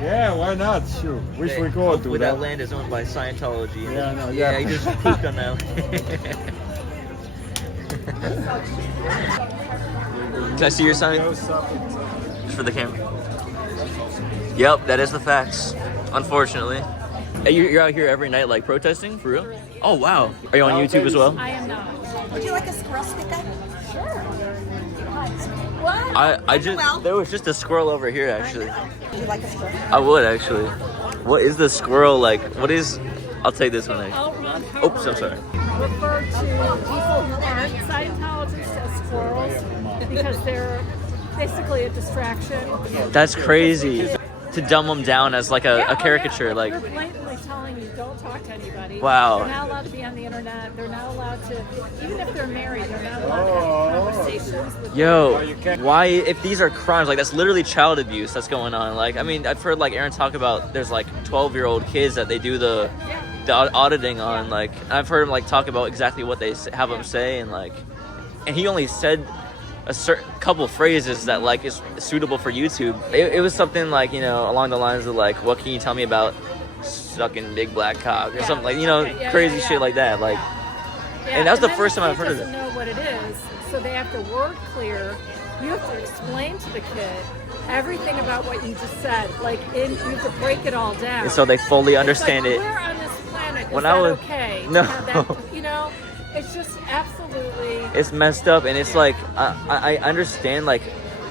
Yeah, why not? Sure. Wish we go to that land is owned by Scientology. Yeah, no, yeah. He just pooped on that. Can I see your sign? Just for the camera. Yep, that is the facts. Unfortunately. Hey, you're out here every night, like protesting, for real? Oh wow. Are you on YouTube as well? I am not. Would you like a squirrel sticker? Sure. What? I just there was just a squirrel over here actually. Would you like a squirrel? I would actually. What is the squirrel like? What is? I'll take this one. Oops, I'm sorry. Refer to people who aren't Scientologists as squirrels because they're basically a distraction. That's crazy. To dumb them down as like a caricature, yeah. like. They're blatantly telling you don't talk to anybody. Wow. They're not allowed to be on the internet. They're not allowed to, even if they're married, they're not allowed to have conversations with Yo, why, if these are crimes, like that's literally child abuse that's going on. Like, I mean, I've heard like Aaron talk about there's like 12-year-old kids that they do the auditing on. Like, I've heard him like talk about exactly what they have him say, and like, and he only said a certain couple phrases that like is suitable for YouTube. It was something like, you know, along the lines of like, what can you tell me about sucking big black cock or something like, you know, crazy shit like that. Like, and that was the first time I've heard of it. Doesn't know what it is, so they have to word clear. You have to explain to the kid everything about what you just said. Like, you have to break it all down. And so they fully understand it. Where on this planet When is I that was okay? no, That, you know, it's just absolutely. It's messed up, and it's like I understand like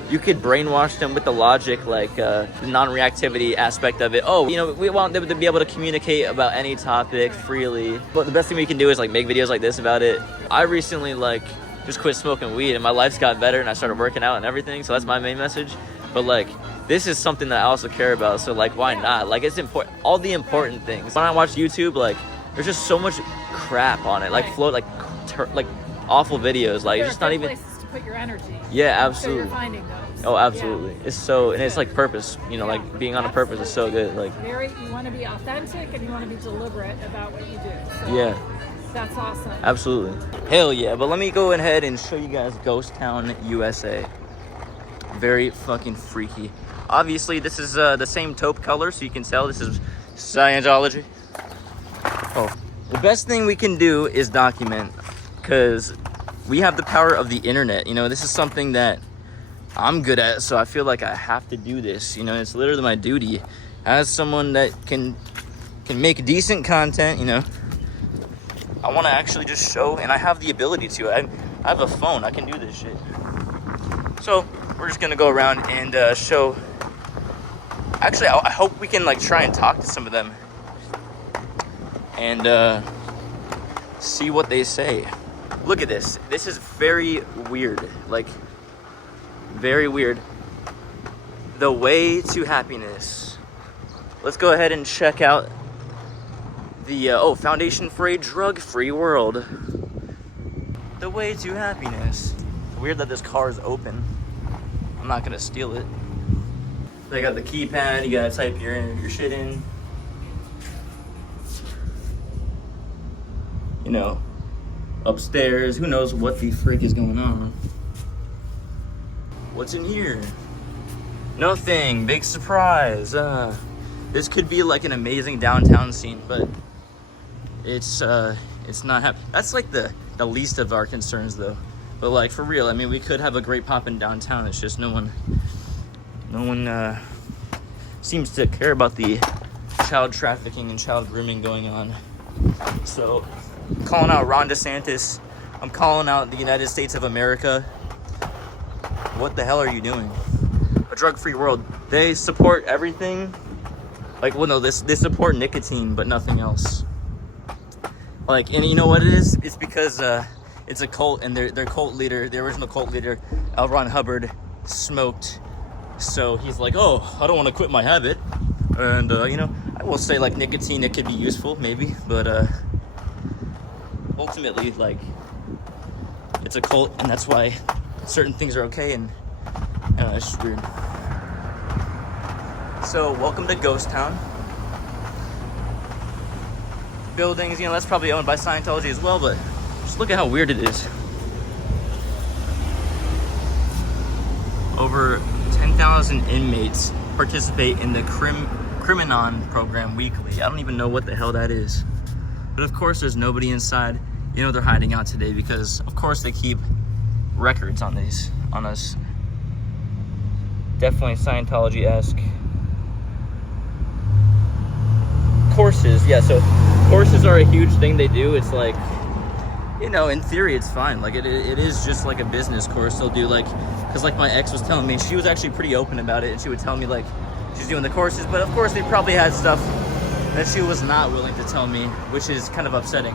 you could brainwash them with the logic, like the non-reactivity aspect of it. Oh, you know, we want them to be able to communicate about any topic freely. But the best thing we can do is like make videos like this about it. I recently like just quit smoking weed, and my life's got better, and I started working out and everything. So that's my main message. But like, this is something that I also care about. So like, why not? Like, it's important. All the important things. When I watch YouTube, like, there's just so much crap on it. Like like awful videos. Like, it's just not even. Places to put your energy. Yeah, absolutely. So you're finding those. Oh, absolutely. Yeah. It's so, and it's like purpose. You know, like being on a purpose is so good. Like, you want to be authentic and you want to be deliberate about what you do. So yeah. That's awesome. Absolutely. Hell yeah. But let me go ahead and show you guys Ghost Town, USA. Very fucking freaky. Obviously, this is the same taupe color, so you can tell this is Scientology. Oh, the best thing we can do is document, because we have the power of the internet. You know, this is something that I'm good at, so I feel like I have to do this. You know, it's literally my duty as someone that can make decent content. You know, I want to actually just show, and I have the ability to. I have a phone. I can do this shit. So we're just gonna go around and show. Actually, I hope we can like try and talk to some of them and see what they say. Look at this. This is very weird. Like, very weird. The way to happiness. Let's go ahead and check out the Foundation for a Drug-Free World. The way to happiness. Weird that this car is open. I'm not gonna steal it. They got the keypad. You gotta type your shit in. You know, upstairs. Who knows what the frick is going on? What's in here? Nothing. Big surprise. This could be like an amazing downtown scene, but it's not happening. That's like the least of our concerns, though. But like, for real, I mean, we could have a great pop in downtown. It's just no one seems to care about the child trafficking and child grooming going on. So, I'm calling out Ron DeSantis. I'm calling out the United States of America. What the hell are you doing? A drug-free world. They support everything. Like, well, no, they support nicotine, but nothing else. Like, and you know what it is? It's because it's a cult, and their cult leader, the original cult leader, L. Ron Hubbard, smoked. So he's like, oh, I don't want to quit my habit. And, you know, I will say, like, nicotine, it could be useful, maybe. But ultimately, like, it's a cult, and that's why certain things are okay, and it's just weird. So, welcome to Ghost Town. Buildings, you know, that's probably owned by Scientology as well, but just look at how weird it is. Over 10 9,000 inmates participate in the Criminon program weekly. I don't even know what the hell that is. But of course there's nobody inside. You know they're hiding out today because of course they keep records on us. Definitely Scientology-esque. Courses, yeah, so courses are a huge thing they do. It's like, you know, in theory it's fine. Like it is just like a business course they'll do, like, because like my ex was telling me, she was actually pretty open about it, and she would tell me like she's doing the courses, but of course they probably had stuff that she was not willing to tell me, which is kind of upsetting.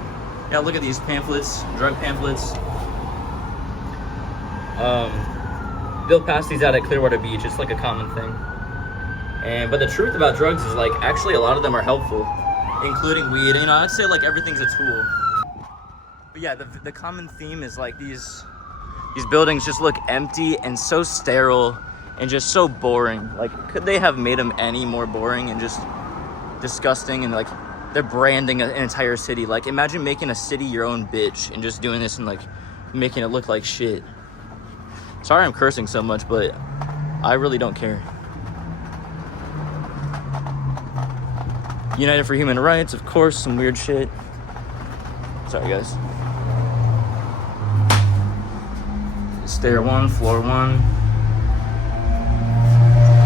Yeah, look at these pamphlets, drug pamphlets. They'll pass these out at Clearwater Beach. It's like a common thing. But the truth about drugs is like actually a lot of them are helpful, including weed. You know, I'd say like everything's a tool. But yeah, the common theme is like these buildings just look empty and so sterile and just so boring. Like, could they have made them any more boring and just disgusting? And like they're branding an entire city. Like, imagine making a city your own bitch and just doing this and like making it look like shit. Sorry I'm cursing so much, but I really don't care. United for Human Rights, of course, some weird shit. Sorry, guys. Stair 1, floor 1.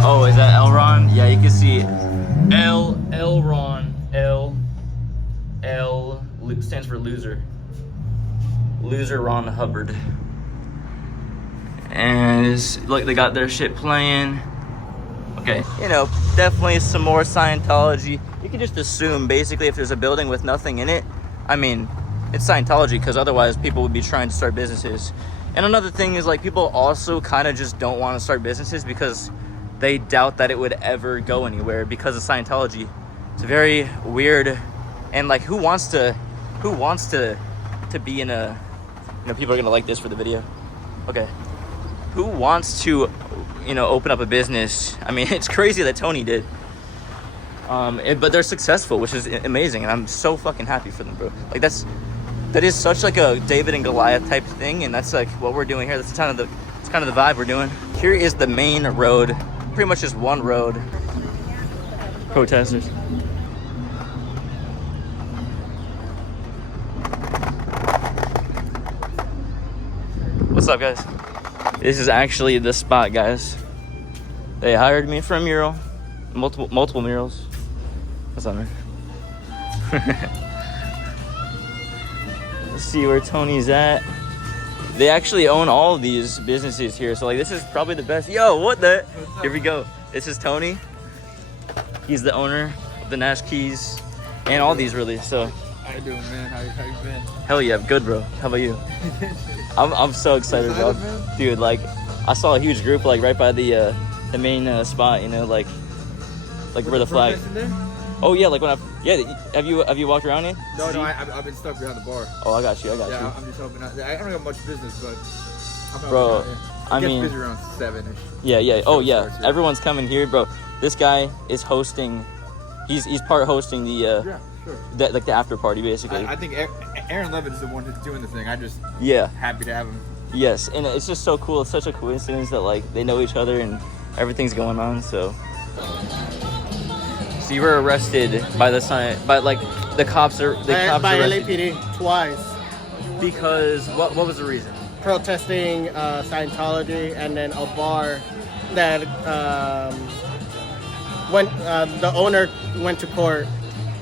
Oh, is that Elron? Yeah, you can see Elron. L stands for loser. Loser Ron Hubbard. And look, they got their shit playing. Okay, you know, definitely some more Scientology. You can just assume, basically, if there's a building with nothing in it, I mean, it's Scientology, because otherwise people would be trying to start businesses. And another thing is, like, people also kind of just don't want to start businesses because they doubt that it would ever go anywhere because of Scientology. It's very weird. And, like, who wants to be in a, you know, people are going to like this for the video. Okay. Who wants to, you know, open up a business? I mean, it's crazy that Tony did. But they're successful, which is amazing, and I'm so fucking happy for them, bro. Like that is such like a David and Goliath type thing, and that's like what we're doing here. That's kind of the vibe we're doing. Here is the main road, pretty much just one road. Protesters. What's up, guys? This is actually the spot, guys. They hired me for a mural, multiple murals. What's up, man? Let's see where Tony's at. They actually own all of these businesses here, so like this is probably the best. Yo, what the? Here we go. This is Tony. He's the owner of the Nash Keys and all these, really. So. How you doing, man? How you been? Hell yeah, good, bro. How about you? I'm so excited, bro. Dude, like I saw a huge group like right by the main spot, you know, like where the flag. Oh yeah, like when have you walked around here? No, I've been stuck behind the bar. Oh, I got you. Yeah, I'm just hoping. I don't have much business, but bro, I mean, busy around 7ish. Yeah. Oh yeah, everyone's coming here, bro. This guy is hosting. He's part hosting the yeah, sure. the after party, basically. I think Aaron Levin is the one who's doing the thing. I just happy to have him. Yes, and it's just so cool. It's such a coincidence that like they know each other and everything's going on. So you were arrested by the cops by LAPD twice. Because what was the reason? Protesting Scientology, and then a bar that the owner went to court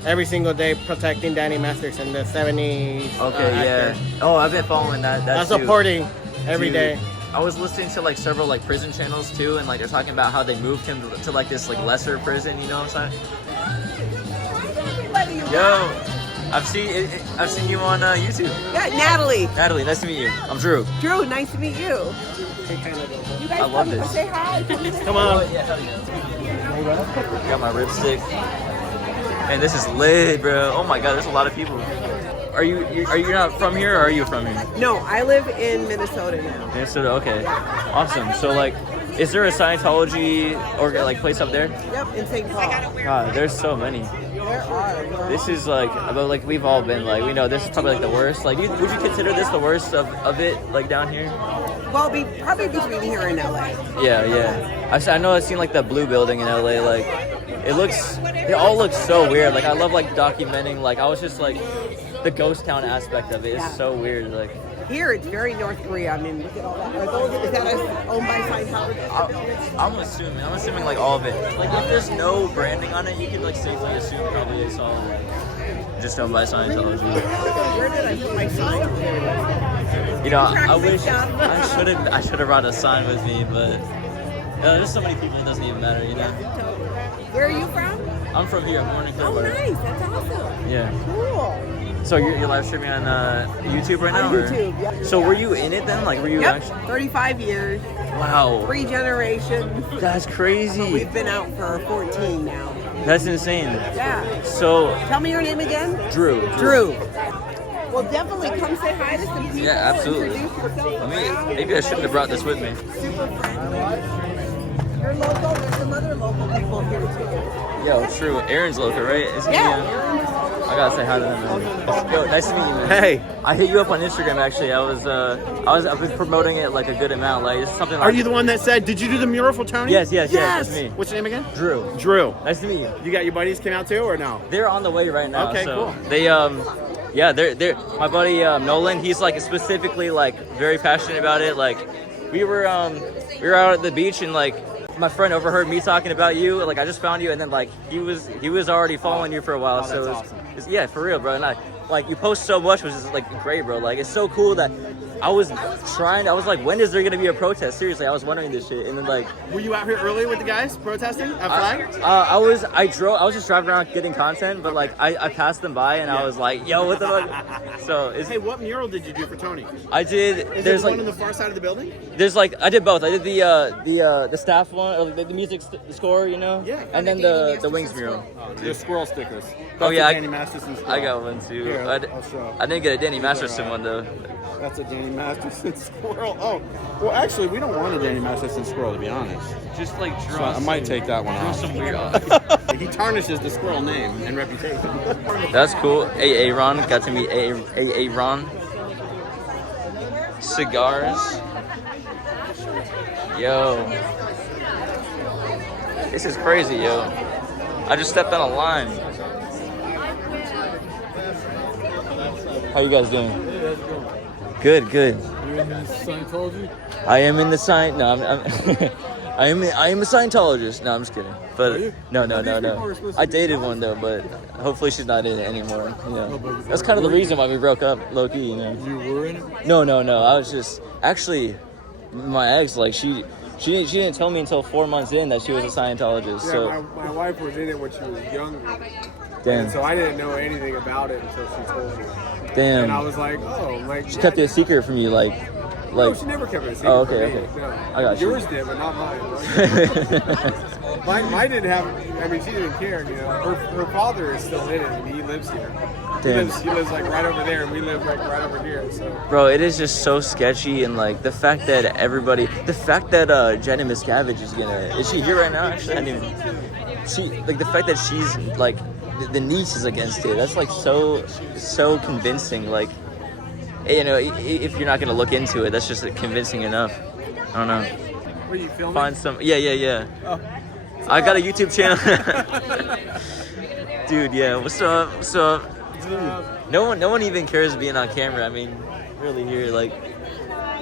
every single day protecting Danny Masterson, the 70s actor. Oh, I've been following that. I'm supporting every day. I was listening to like several like prison channels too, and like they're talking about how they moved him to like this like lesser prison. You know what I'm saying? Yo, I've seen you on YouTube. Yeah, Natalie. Natalie, nice to meet you. I'm Drew. Drew, nice to meet you. You guys I love this. Say hi. Come on. Got my ripstick. Man, this is lit, bro. Oh my god, there's a lot of people. Are you not from here, or are you from here? No, I live in Minnesota now. Minnesota, okay. Awesome. So like, Is there a Scientology or like place up there? Yep, in St. Paul. God, there's so many. There are. This is like, but like we've all been like, we know this is probably like the worst. Like, would you consider this the worst of it, like down here? Well, probably between here and LA. Yeah, yeah. I know I've seen like the blue building in LA. Like, it all looks so weird. Like, I love like documenting. Like, I was just like, the ghost town aspect of it is so weird. Like, here it's very North Korea. I mean, look at all that. Is that owned by Scientology? I'm assuming like all of it. Like, if there's no branding on it, you can like safely assume probably it's all just owned by Scientology. Where did I put my sign? You know, I wish I should have brought a sign with me, but there's so many people it doesn't even matter, you know. Where are you from? I'm from here. I'm born in Oh, Clearwater. nice. That's awesome. Yeah. Cool. So you're live streaming on YouTube right now? On or? YouTube, yeah. So were you in it then? Like, were you Yep, actually? 35 years, Wow. 3 generations. That's crazy. We've been out for 14 now. That's insane. Yeah. So, Tell me your name again. Drew. Drew. Well, definitely come say hi to some people. Yeah, absolutely. Introduce yourself. Maybe I shouldn't have brought this with me. Super friendly. You're local. There's some other local people here too. Yo, true. Aaron's local, right? Isn't Yeah. I gotta say hi to them, man. Yo, nice to meet you, man. Hey, I hit you up on Instagram actually. I've been promoting it like a good amount. Like, it's something. Like, are you the one that said, did you do the mural for Tony? Yes, that's me. What's your name again? Drew. Drew. Nice to meet you. You got your buddies came out too, or no? They're on the way right now. Okay, so cool. They yeah, they're my buddy Nolan. He's like specifically like very passionate about it. Like, we were out at the beach and like my friend overheard me talking about you. Like, I just found you, and then like he was already following you for a while. So that's awesome. Yeah, for real, bro. And like you post so much, which is like great, bro. Like, it's so cool that I was like, when is there gonna be a protest? Seriously, I was wondering this shit, and then like. Were you out here early with the guys protesting at Flag? I was just driving around getting content, but like I passed them by and I was like, yo, what the fuck? So Hey, what mural did you do for Tony? I did. Is There's it like one on the far side of the building? there's like I did both. I did the staff one, or the music score, you know. Yeah. And then the wings mural. The squirrel stickers. Oh yeah, Danny Masterson squirrel. I got one too. Here, I'll show. I didn't get a Danny Masterson one though. That's a Danny Masterson squirrel. Oh, well, actually, we don't want a Danny Masterson squirrel, to be honest. Just like draw. So I might take that one off. some weird. He tarnishes the squirrel name and reputation. That's cool. AA Ron, got to meet AA Ron. Cigars. Yo. This is crazy, yo. I just stepped on a line. How you guys doing? Good. You're in Scientology? I am in the Scient. No, I am a Scientologist. No, I'm just kidding. But no. I dated one though, but hopefully she's not in it anymore. You know, that's kind of the reason why we broke up, low key. You know. You were in it? No. I was just actually my ex. Like she didn't tell me until 4 months in that she was a Scientologist. Yeah, So my wife was in it when she was younger. damn, And so I didn't know anything about it until she told me. damn. And I was like, oh, like. She kept it a secret from you, like. No, she never kept it a secret. Oh, okay, from me. okay. No. I got you. Yours did, but not mine. Mine didn't have. I mean, she didn't care. You know, her father is still in it, and he lives here. Damn. He lives like right over there, and we live like right over here. So. Bro, it is just so sketchy, and like the fact that Jenna Miscavige is she here right now? Actually, I didn't even. The fact that she's like the niece is against it. That's like so convincing. Like, you know, if you're not gonna look into it, that's just convincing enough. I don't know. What are you filming? Find some. Yeah. Oh. I got a YouTube channel. Dude, yeah. What's up? No one even cares being on camera. I mean, really here, like,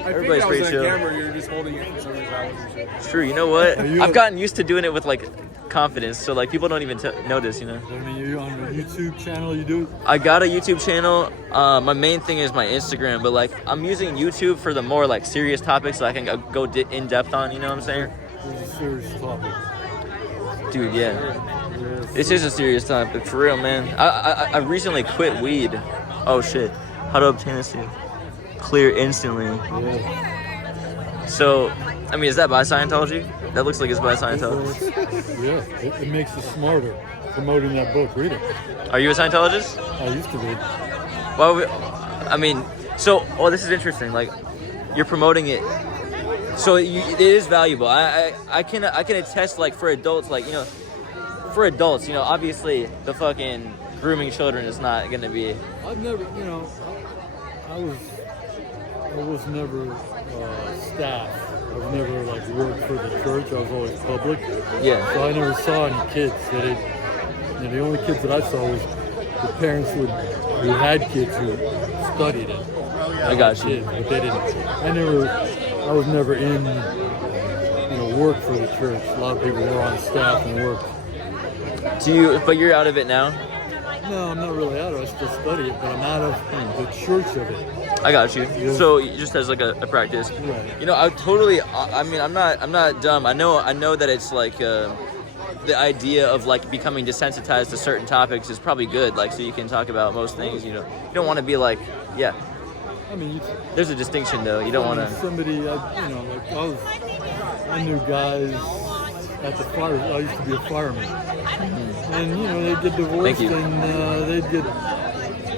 everybody's pretty chill. I was on camera. You're just holding it for some reason. I wasn't sure. It's true. You know what? I've gotten used to doing it with like confidence, so like people don't even notice. You know. I mean, you're on your YouTube channel, you do it? I got a YouTube channel. My main thing is my Instagram, but like I'm using YouTube for the more like serious topics that I can go in depth on. You know what I'm saying? This is a serious topic. Dude, yeah. This is a serious topic, for real, man. I recently quit weed. Oh shit. How to obtain this thing? Clear instantly. Yeah. So, I mean, is that by Scientology? That looks like it's by Scientology. Yeah, it makes you smarter promoting that book. Read it. Are you a Scientologist? I used to be. Well, I mean, so, this is interesting. Like, you're promoting it So it is valuable. I can attest, like, for adults, like, for adults, obviously the fucking grooming children is not gonna be. I've never, I was never staff. I've never like worked for the church. I was always public. Yeah. So I never saw any kids that the only kids that I saw was the parents who had kids who studied it. I got you. But they didn't. I was never in, work for the church. A lot of people were on staff and worked. But you're out of it now? No, I'm not really out of it. I still study it, but I'm out of the church of it. I got you. So just as like a practice. Right. I totally. I mean, I'm not dumb. I know that it's like the idea of like becoming desensitized to certain topics is probably good. Like, so you can talk about most things. You don't want to be like, yeah. I mean, there's a distinction though. You don't want to. Somebody, I knew guys at the fire. I used to be a fireman, and they'd get divorced and they'd get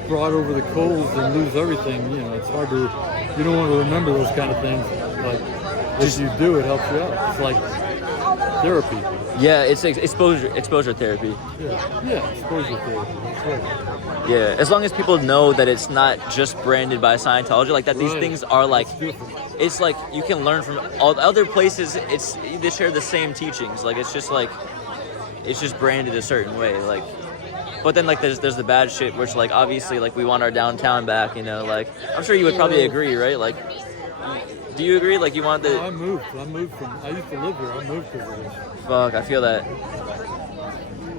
brought over the coals and lose everything. It's hard to. You don't want to remember those kind of things. Like, if you do, it helps you out. It's like therapy. Yeah, it's exposure therapy. Yeah, exposure therapy. That's right. Yeah, as long as people know that it's not just branded by Scientology, like that these things are like, it's like you can learn from all other places. They share the same teachings. Like it's just branded a certain way. Like, but then like there's the bad shit, which like obviously like we want our downtown back. Like I'm sure you would probably agree, right? Like, do you agree? Like you want the? No, I moved from. I used to live here. I moved because of this. Fuck, I feel that.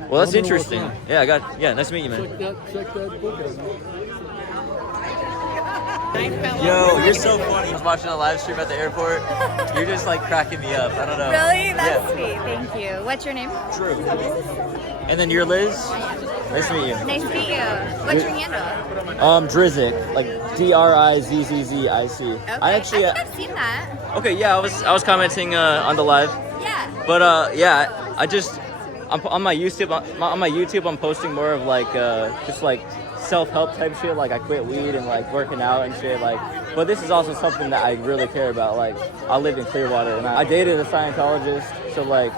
Well, that's interesting. Yeah, nice to meet you, man. Check that book out. Yo, you're so funny. I was watching a live stream at the airport. You're just like cracking me up. I don't know. Really? That's sweet. Thank you. What's your name? True. And then you're Liz? Nice to meet you. Nice to meet you. What's your handle? Drizzzic, like Drizzzic. Okay. I think I've seen that. Okay, yeah, I was commenting on the live. Yeah. But I'm on my YouTube. On my YouTube, I'm posting more of like just like self-help type shit. Like I quit weed and like working out and shit. Like, but this is also something that I really care about. Like I live in Clearwater and I dated a Scientologist. So like,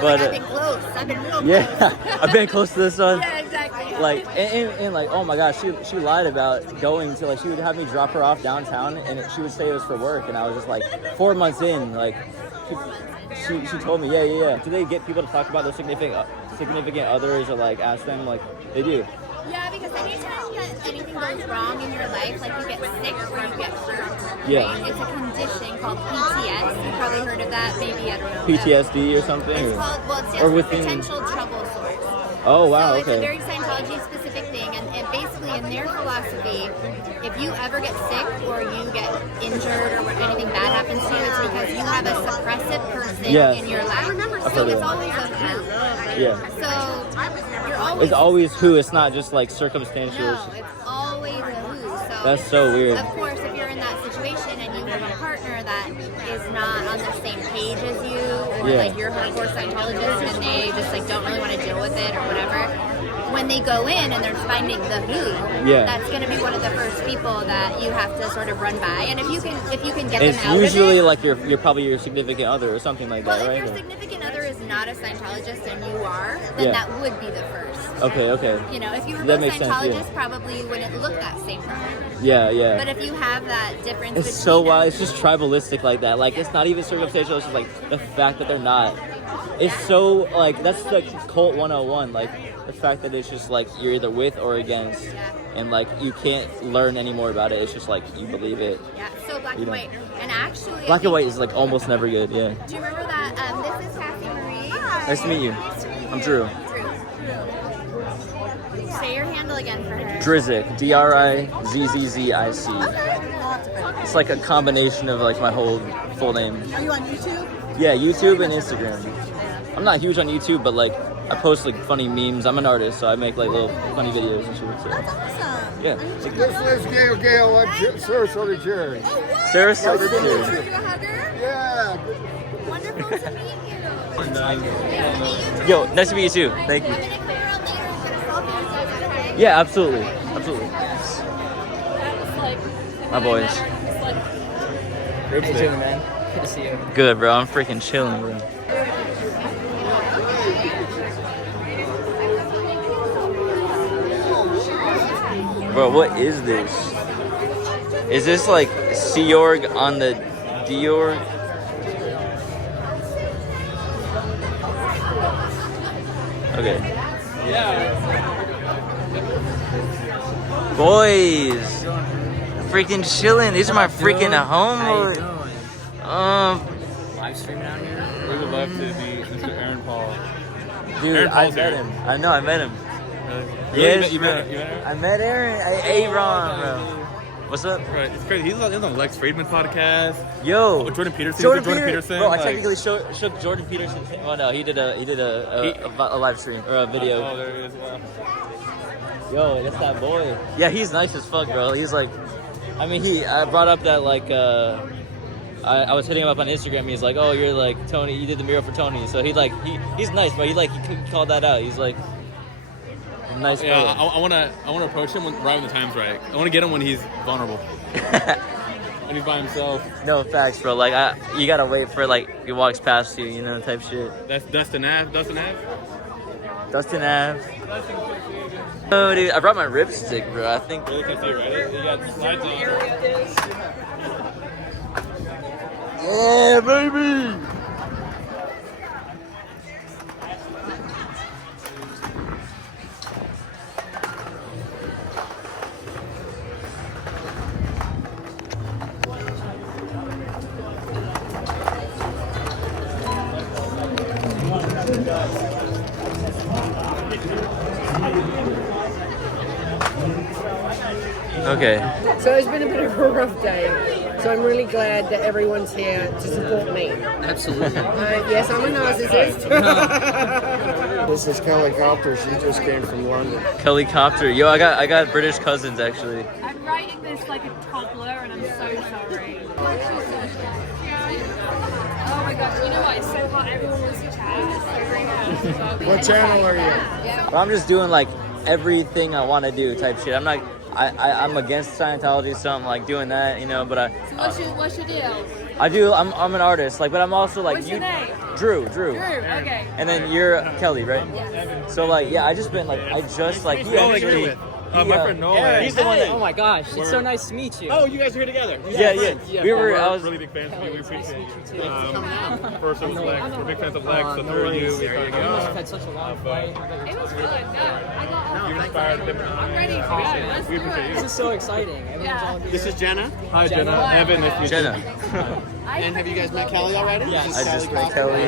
but I've been close. I've been real close. Yeah, I've been close to this one. Yeah, exactly. Like and like, oh my gosh, she lied about going to, like, she would have me drop her off downtown and she would say it was for work, and I was just like 4 months in, like. She told me, yeah. Do they get people to talk about their significant others or like ask them? Like they do. Yeah, because anytime that anything goes wrong in your life, like you get sick or you get hurt, yeah. Right? It's a condition called PTS. You've probably heard of that, maybe, I don't know. PTSD or something? It's called, well, it's just potential trouble source. Oh, wow, so okay. It's a very Scientology specific thing, and basically in their philosophy, if you ever get sick or you get injured or anything bad happens to you, it's because you have a suppressive person in your life. So it's always a who. Yeah. So you're always... It's always who, it's not just like circumstantial. No, it's always a who. So that's so weird. Of course, if you're in that situation and you have a partner that is not on the same page as you, or like you're hardcore Scientologist and they just like don't really want to deal with it or whatever, when they go in and they're finding the who, that's going to be one of the first people that you have to sort of run by. And if you can get them out usually of it, like you're probably your significant other or something like that, right? If your significant other is not a Scientologist and you are, then that would be the first. Okay. If you were both Scientologists, probably you wouldn't look that same for her. Yeah. But if you have that difference, it's so wild. It's just tribalistic like that. Like it's not even circumstantial. It's just like the fact that they're not. It's so like that's like cult 101. Like the fact that it's just like you're either with or against, and like you can't learn any more about it. It's just like you believe it. Yeah. So black and white, and actually black and white is like almost never good. Yeah. Do you remember that? This is Kathy Marie. Hi. Nice to meet you. I'm Drew. Say your handle again for her. Drizzzic, Drizzzic. It's like a combination of like my whole full name. Are you on YouTube? Yeah, YouTube and Instagram. I'm not huge on YouTube, but like I post like funny memes. I'm an artist, so I make like little funny videos and shit. So. That's awesome. Yeah. This is Gail. I'm Sarasota Jerry. Sarasota Jerry. Are you a hugger? Yeah. Wonderful to meet you. Yo, nice to meet you too. Thank you. Yeah, absolutely. My boys. Great to see you, man. Good to see you. Good, bro. I'm freaking chilling, bro. Bro, what is this? Is this like Sea Org on the D Org? Okay. Boys, freaking chilling. These are my freaking home. Live streaming out here. We would love to be Mr. Aaron Paul. Dude, Aaron I Paul's met here. him. I know, I met him. Yes, you bro. met Aaron? I met Aaron. Aaron, bro. What's up? Right, it's crazy. He's on the Lex Friedman podcast. Yo, Oh, Jordan Peterson. Jordan Peterson. Bro, I like- technically shook Jordan Peterson. Oh no, he did a live stream or a video. Oh, there he is. Yo, that's that boy. Yeah, he's nice as fuck, bro. He's like, I mean, I brought up that like, I was hitting him up on Instagram. He's like, oh, you're like Tony. You did the mural for Tony. So he's nice, but he called that out. He's like, nice. Yeah, brother. I wanna approach him right when the time's right. I wanna get him when he's vulnerable. When he's by himself. No facts, bro. Like, you gotta wait for like he walks past you, you know, type shit. That's Dustin Ave. Dustin Ave. Oh, dude, I brought my ripstick, bro. I think. Really can see it, right? You got slides on. Yeah, baby. Okay. So it's been a bit of a rough day. So I'm really glad that everyone's here to support me. Absolutely. Yes, I'm a narcissist. This is Kelly Copter. She just came from London. Kelly Copter. Yo, I got British cousins actually. I'm writing this like a toddler, and I'm so sorry. Oh my gosh, you know what? It's so hot. Everyone wants to chat. What channel are you? But I'm just doing like everything I want to do type shit. I'm not. I'm against Scientology, so I'm like doing that, you know. But So what's your deal? I'm an artist, like, but I'm also like What's your name? Drew. Okay. And then you're Kelly, right? Yes. So like, yeah, I just he actually. My friend Nolan. He's the one that. Oh my gosh, it's so nice to meet you. Oh, you guys are here together. Yeah. We were. I was. Really big fans of you. We appreciate you. First it was Lex. We're big fans of Lex. So through you, we You must have had such a long flight. It was fun. No, I got you inspired them. I'm ready to go. Let's We do appreciate it. you. This is so exciting. Everyone's all good. This is Jenna. Hi, Jenna. Evan, nice to meet you. Jenna. And have you guys met Kelly already? Yes. I just met Kelly.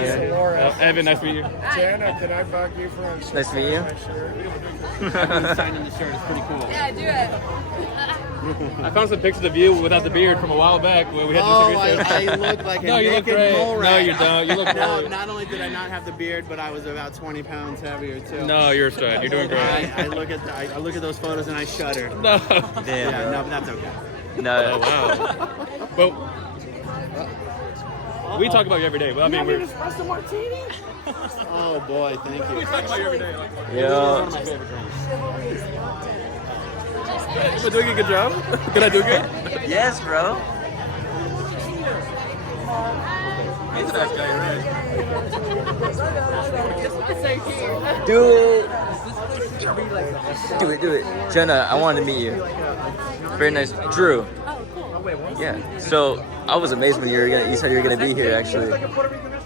Evan, nice to meet you. Jenna, can I bug you for a Nice to meet you. signing the shirt? It's pretty cool. Yeah, do it. I found some pictures of you without the beard from a while back when we had Oh, this I look like a No, you look naked great. mole No, rat. you don't. You look No, great. not only did I not have the beard, but I was about 20 pounds heavier too. No, you're straight. You're doing great. I look at I look at those photos and I shudder. No. Damn. Yeah, no, but that's okay. No. Oh, wow. But we talk about you every day. Well, I mean, we're. Espresso martini? Oh boy, thank you. We talk about you every day. Yo. Am I doing a good job? Did I do good? Yes, bro. He's a nice guy, right? Do it. Do it. Jenna, I wanted to meet you. Very nice. Drew. Yeah. So I was amazed when you said you were gonna be here actually.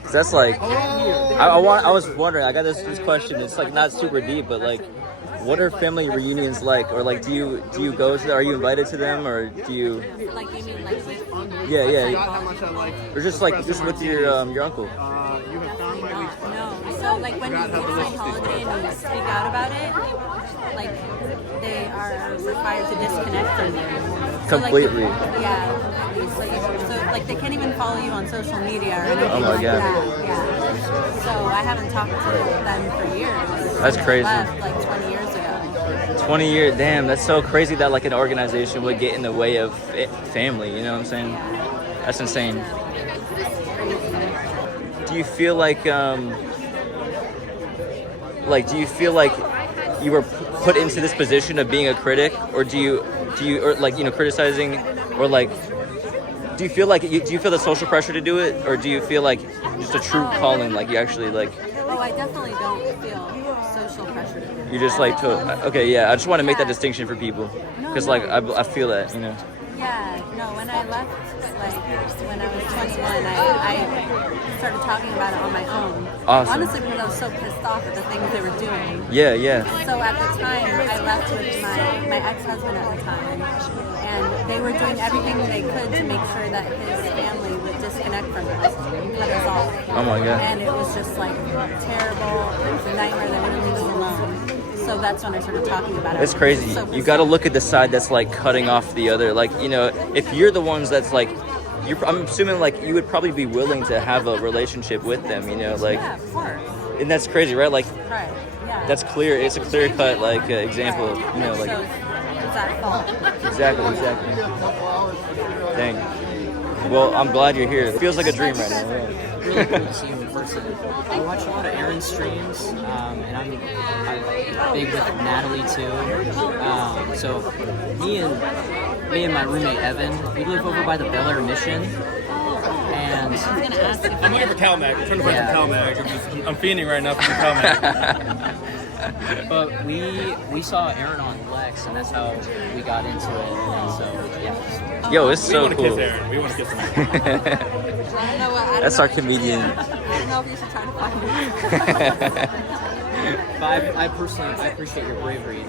'Cause that's like I was wondering, I got this question, it's like not super deep, but like what are family reunions like? Or like do you go to are you invited to them or do you Like you mean like with Yeah. How much I like. Or just with your uncle. You have found my weak spot. No. So like when you go to Scientology and you speak out about it, like they are required to disconnect from you. Completely. So, like, yeah, completely. So like they can't even follow you on social media or anything Oh my like God. that. Yeah. So I haven't talked to them for years. That's crazy. Left like 20 years ago. 20 years, damn, that's so crazy that like an organization would get in the way of family, you know what I'm saying? That's insane. Do you feel like you were put into this position of being a critic, or do you or like, you know, criticizing, or like Do you feel like do you feel the social pressure to do it, or do you feel like just a true calling, like you actually like? Oh, I definitely don't feel social pressure to do it. You just like to. Okay, yeah. I just want to make that distinction for people, because like I feel that, you know. Yeah, no. When I left, like when I was 21, I started talking about it on my own. Awesome. Honestly, because I was so pissed off at the things they were doing. Yeah, yeah. So at the time, I left with my ex-husband at the time, and they were doing everything they could to make sure that his family would disconnect from us, cut us off. Oh my God. And it was just like terrible. It was a nightmare that wouldn't leave us alone. So that's when I started talking about it. It's crazy. So You got to look at the side that's like cutting off the other. Like, you know, if you're the ones that's like, I'm assuming like you would probably be willing to have a relationship with them, you know, like. Yeah, of course. And that's crazy, right? Like, Right. Yeah. that's clear. It's a clear cut like example, you know, like. So it's at fault. Exactly. Dang. Well, I'm glad you're here. It feels like a dream right now. Yeah. Really cool to see you in person. I watch a lot of Aaron's streams, and I'm big with Natalie too. So me and my roommate Evan, we live over by the Bel Air Mission. And I'm looking for CalMag. I'm trying to find some CalMag. I'm fiending right now for some CalMag. But we saw Aaron on Lex, and that's how we got into it. And so yeah. Yo, it's so we cool. Want to kiss Aaron. We want to kiss him. That's our comedian. I don't know if you should try to find it. But I personally appreciate your bravery.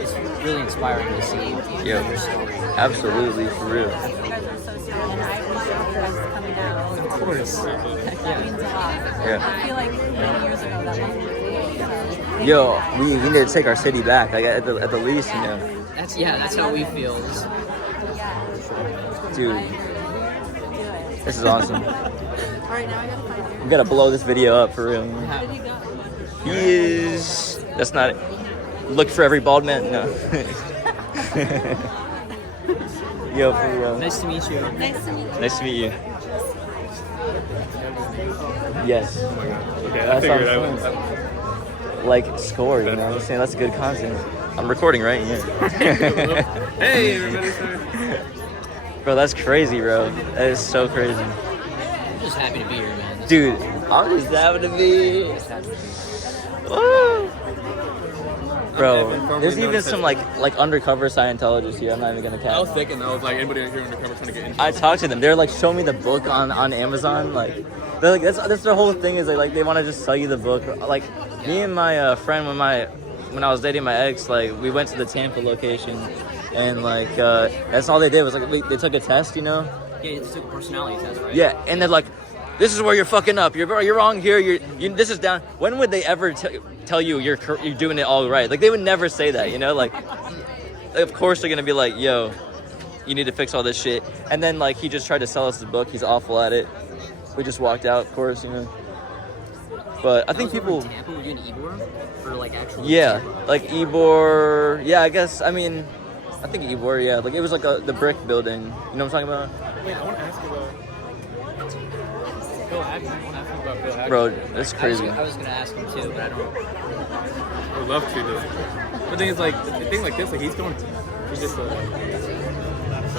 It's really inspiring to see your story. Absolutely, for real. You guys are so sweet, and I appreciate you guys coming out. Of course. That means a lot. Yeah. I feel like many years ago that wasn't the case. Yo, we need to take our city back. Like at the least, you know. That's how we feel. Dude, this is awesome. All right, now I gotta find you. We gotta blow this video up for real. Where did he go? He is. That's not it. Look for every bald man. No. Yo, for real. Nice to meet you. Nice to meet you. Nice to meet you. Yes. Okay, I That's figured what I I'm would. saying. Like score, you know what I'm saying? That's good content. I'm recording, right? Yeah. Hey, everybody. Bro, that's crazy, bro. That is so crazy. I'm just happy to be here, man. Dude, I'm just happy to be. Woo. Bro, there's even some like undercover Scientologists here. I'm not even gonna cap. I was thinking, I was like, anybody here undercover trying to get in? I talked to them. They're like, show me the book on Amazon. Like, they're like, that's the whole thing is they want to just sell you the book. Like, me and my friend when I was dating my ex, like we went to the Tampa location, and like that's all they did was like they took a test, you know. Yeah, you took a personality test, right? Yeah, and they're like, this is where you're fucking up. You're wrong here. This is down. When would they ever tell you you're doing it all right? Like they would never say that, you know. Like, of course they're gonna be like, yo, you need to fix all this shit. And then like he just tried to sell us the book. He's awful at it. We just walked out, of course, you know. But I think people. Tampa, were you in Ybor for like actual? Yeah, like Ybor. Yeah, I guess. I mean, I think Ybor. Yeah, like it was like the brick building. You know what I'm talking about? Wait, I want to ask you about Bill Hackman. I want to ask you about Bill Hackman. Bro, that's crazy. I was gonna ask him too, but I don't. I would love to do it. The thing is, like, the thing like this, like he's just. Sorry,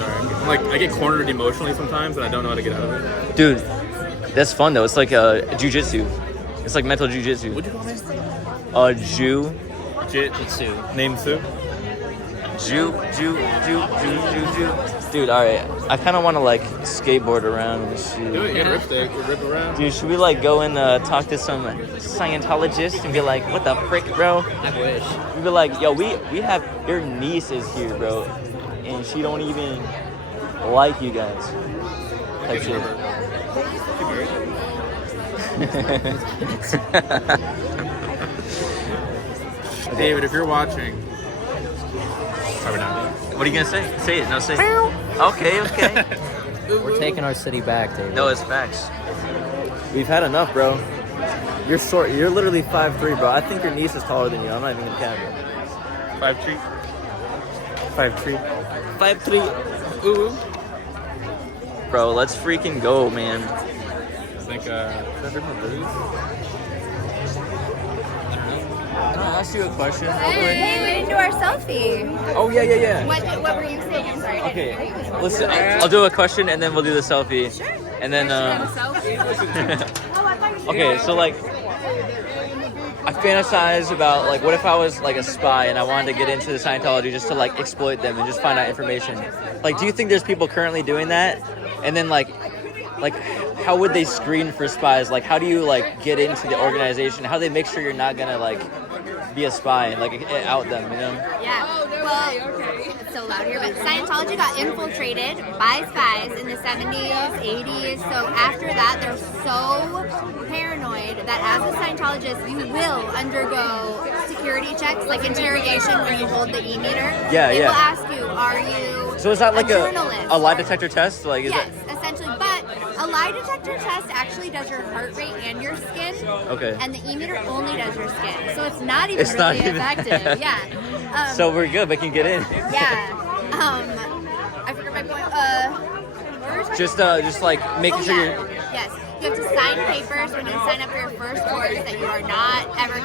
I'm like I get cornered emotionally sometimes, and I don't know how to get out of it. Dude, that's fun though. It's like jujitsu. It's like mental jujitsu. What'd you call me? Jitsu. Name Sue. Ju. Dude, all right. I kind of want to like skateboard around and shit. Do it. You gotta rip around. Dude, should we like go and talk to some Scientologists and be like, what the frick, bro? I wish. We'd be like, yo, we have your niece is here, bro, and she don't even like you guys. Type shit. David, if you're watching, probably not. What are you gonna say? Say it. No, say it. Okay. We're taking our city back, David. No, it's facts. We've had enough, bro. You're short. You're literally 5'3", bro. I think your niece is taller than you. I'm not even gonna cap it. 5'3". 5'3". Ooh. Bro, let's freaking go, man. I think, should I drink my booze? I don't know. ask you a question real quick? Hey, we didn't do our selfie. Oh, yeah. What were you saying? Sorry. Okay, listen, I'll do a question and then we'll do the selfie. Sure. And then, okay, so like, I fantasize about like, what if I was like a spy and I wanted to get into the Scientology just to like exploit them and just find out information? Like, do you think there's people currently doing that? And then like, how would they screen for spies? Like, how do you like get into the organization? How do they make sure you're not gonna like be a spy and like out them? You know? Yeah. Well, it's so loud here, but Scientology got infiltrated by spies in the 70s, 80s. So after that, they're so paranoid that as a Scientologist, you will undergo security checks, like interrogation where you hold the e-meter. Yeah, they will ask you, are you So is that like journalist? a lie detector test? Like, is yes, essentially. But a lie detector test actually does your heart rate and your skin. Okay. And the e-meter only does your skin. So it's not even effective. Yeah. So we're good. We can get in. Yeah. I forgot my point. Just like making sure you're. Yes. You have to sign papers when you sign up for your first course that you are not ever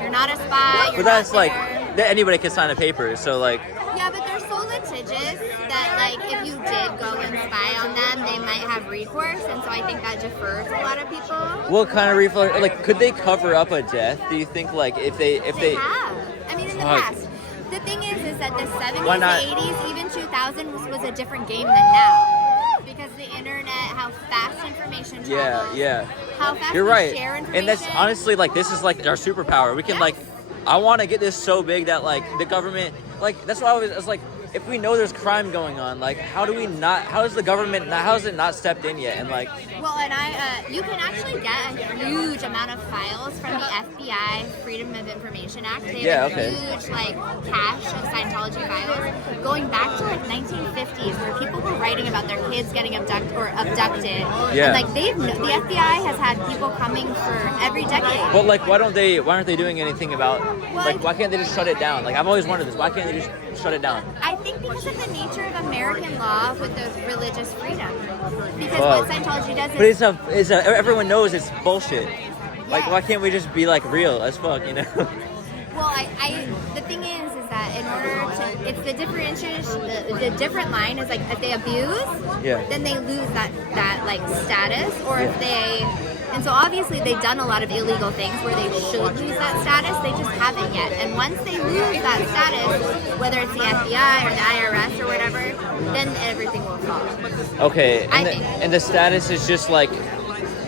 you're not a spy. But that's like, anybody can sign a paper. So like. Yeah, but they're so litigious that like if you did go and spy on them, they might have recourse, and so I think that defers a lot of people. What kind of recourse? Like, could they cover up a death? Do you think like if they have? I mean, in the past. The thing is that the 70s, the 80s, even 2000 was a different game than now. Because the internet, how fast information travels. Yeah. How fast You're we right. share information. And that's honestly like, this is like our superpower. We can like, I want to get this so big that like the government, like that's why I was like, if we know there's crime going on, like how is the government how is it not stepped in yet? And like, well, and you can actually get a huge amount of files from the FBI Freedom of Information Act. They have a huge like cache of Scientology files going back to like 1950s, where people were writing about their kids getting abducted. Yeah. And like the FBI has had people coming for every decade. But like, why aren't they doing anything about like why can't they just shut it down? Like I've always wondered this. Why can't they just shut it down? I think because of the nature of American law with the religious freedom. Because what Scientology does is... But everyone knows it's bullshit. Like, why can't we just be, like, real as fuck, you know? Well, the thing is that in order to... It's the differentiation... The different line is, like, if they abuse, then they lose that like, status. Or if they... And so obviously they've done a lot of illegal things where they should lose that status, they just haven't yet. And once they lose that status, whether it's the FBI or the IRS or whatever, then everything will fall. Okay, and the status is just like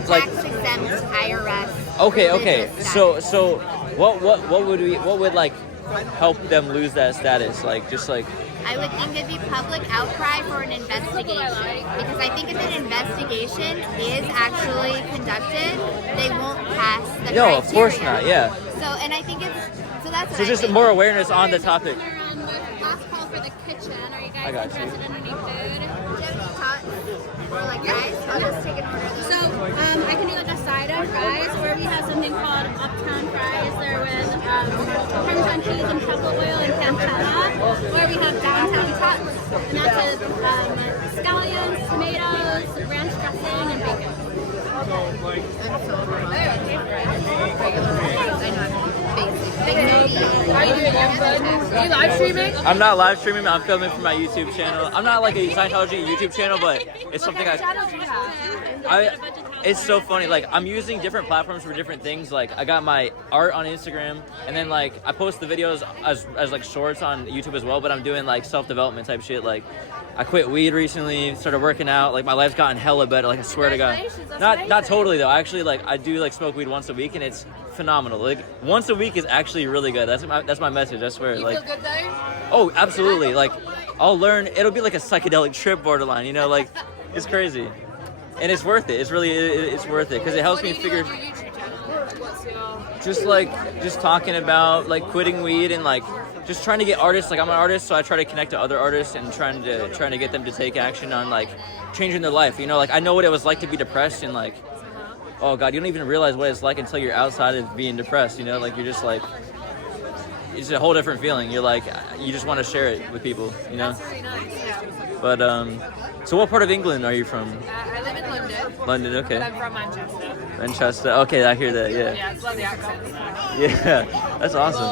tax-exempt IRS. Okay. So what would like help them lose that status? Like just like. I would think it'd be public outcry for an investigation, because I think if an investigation is actually conducted, they won't pass the criteria. No, of course not. Yeah. So, and I think that's so just more awareness on the topic. Last call for the kitchen. Are you guys interested in any food? Or like rice? I'll just take an order. So I can do like a side of fries, or we have something called Uptown fries. They're with Parmesan cheese and truffle oil and pancetta. Or we have Downtown tots, and that's with scallions, tomatoes, ranch dressing, and bacon. Are you doing Are you live streaming? I'm not live streaming. I'm filming for my YouTube channel. I'm not like a Scientology YouTube channel, but it's something It's so funny. Like I'm using different platforms for different things. Like I got my art on Instagram, and then like I post the videos as like shorts on YouTube as well. But I'm doing like self-development type shit. Like I quit weed recently, started working out. Like my life's gotten hella better. Like I swear to God. Not totally though. Actually, like I do like smoke weed once a week, and it's phenomenal. Like once a week is actually really good. That's my message. I swear. You like feel good though? Oh, absolutely. Like I'll learn. It'll be like a psychedelic trip, borderline. You know, like it's crazy. And it's worth it. It's really, it's worth it because it helps me figure. Just talking about like quitting weed and like just trying to get artists. Like I'm an artist, so I try to connect to other artists and trying to get them to take action on like changing their life. You know, like I know what it was like to be depressed and like, oh God, you don't even realize what it's like until you're outside of being depressed. You know, like you're just like, it's a whole different feeling. You're like, you just want to share it with people, you know? That's really nice, yeah. But, so what part of England are you from? I live in London. London, okay. But I'm from Manchester. Manchester, okay, I hear that, yeah. Yeah, it's love the accents. Yeah, that's awesome.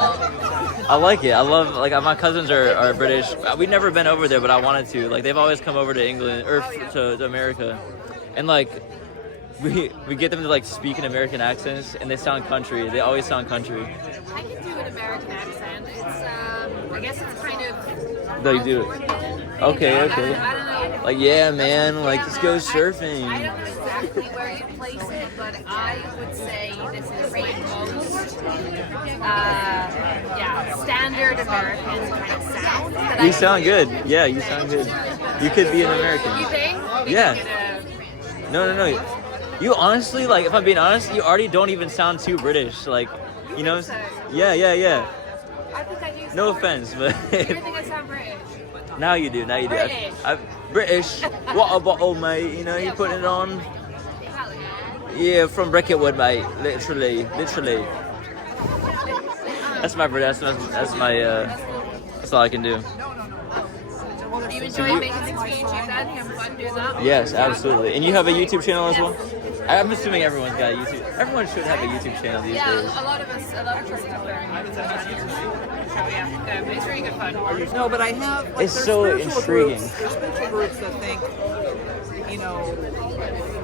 I like it. I love, like, my cousins are British. We've never been over there, but I wanted to. Like, they've always come over to England, or to America. And, like, we get them to, like, speak in American accents, and they sound country. They always sound country. I can do an American accent. It's, I guess it's kind of... They do it. Okay, okay. I don't know. Like, yeah, man, like, let's go surfing. I don't know exactly where you place it, but I would say this is like most, standard American kind of sound. That You sound good. Yeah, you sound good. You could be an American. You think? Yeah. No. You honestly, like, if I'm being honest, you already don't even sound too British. Like, you know? Yeah. I think I do. No offense, but... You think I sound British? Now you do. British. British. What a bottle, mate. You know, you putting it on. Yeah, from Bricketwood, mate. Literally. That's my British. That's my. That's all I can do. Do you enjoy making things for YouTube then? You have fun doing that? Yes, absolutely. And you have a YouTube channel as well? I'm assuming everyone's got a YouTube. Everyone should have a YouTube channel these days. A lot of us have their so yeah, it's really good fun. No, but I have. Like, It's so intriguing. There's spiritual groups that think, you know,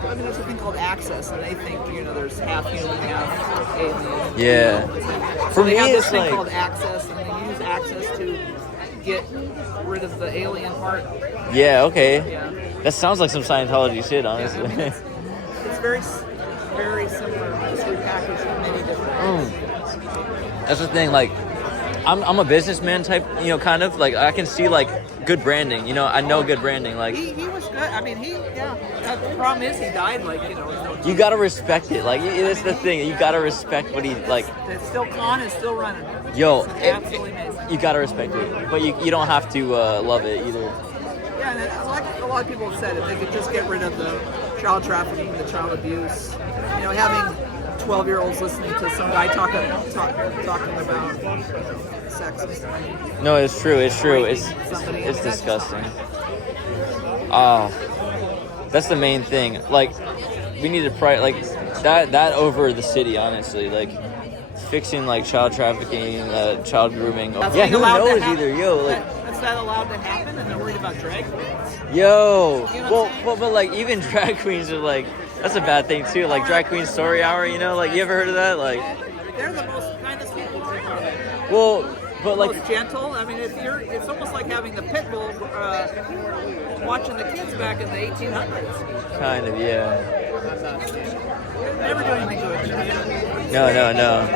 I mean, there's a thing called access, and they think, you know, there's half human, half alien. Yeah. So For they me, have this it's thing like. called access, and they use access to get rid of the alien part. Yeah. Okay. Yeah. That sounds like some Scientology shit, honestly. It's very, very similar, just repackaged in many different. That's the thing. Like, I'm a businessman type, you know, kind of like I can see like good branding. You know, I know good branding. Like He was good. I mean, the problem is he died like, you know. you gotta respect it. Like it's the thing. You gotta respect what he like. It's still Khan is still running. Yo, Absolutely amazing. you gotta respect it, but you don't have to love it either. Yeah, and it's like a lot of people have said, if they could just get rid of the child trafficking, the child abuse, you know, having 12-year-olds listening to some guy talking about sex and stuff. No, it's true. It's true. It's disgusting. That's the main thing. Like, we need to like that over the city. Honestly, like fixing like child trafficking, child grooming. Yeah, who knows either? Yo, like. That's not allowed to happen, and they're worried about drag queens. Yo, but like even drag queens are like, that's a bad thing too. Like drag queen story hour, you know, like you ever heard of that? Like they're the most kindest people around. Well, but like most gentle. I mean, it's almost like having the pit bull watching the kids back in the 1800s. Kind of, yeah. Never do anything to it. No.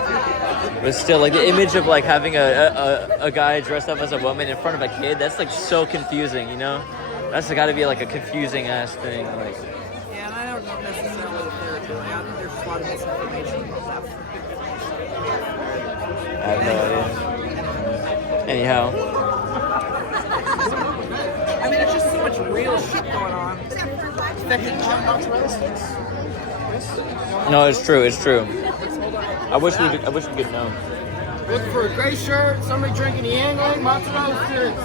But still, like the image of like having a guy dressed up as a woman in front of a kid, that's like so confusing, you know? That's got to be like a confusing ass thing. Like. Yeah, and I don't know necessarily if they're doing. I think there's a lot of misinformation about that. I have no idea. Anyhow. I mean, there's just so much real shit going on. Affecting No, it's true. I wish we could know. Looking for a gray shirt, somebody drinking the Yangling, mozzarella sticks.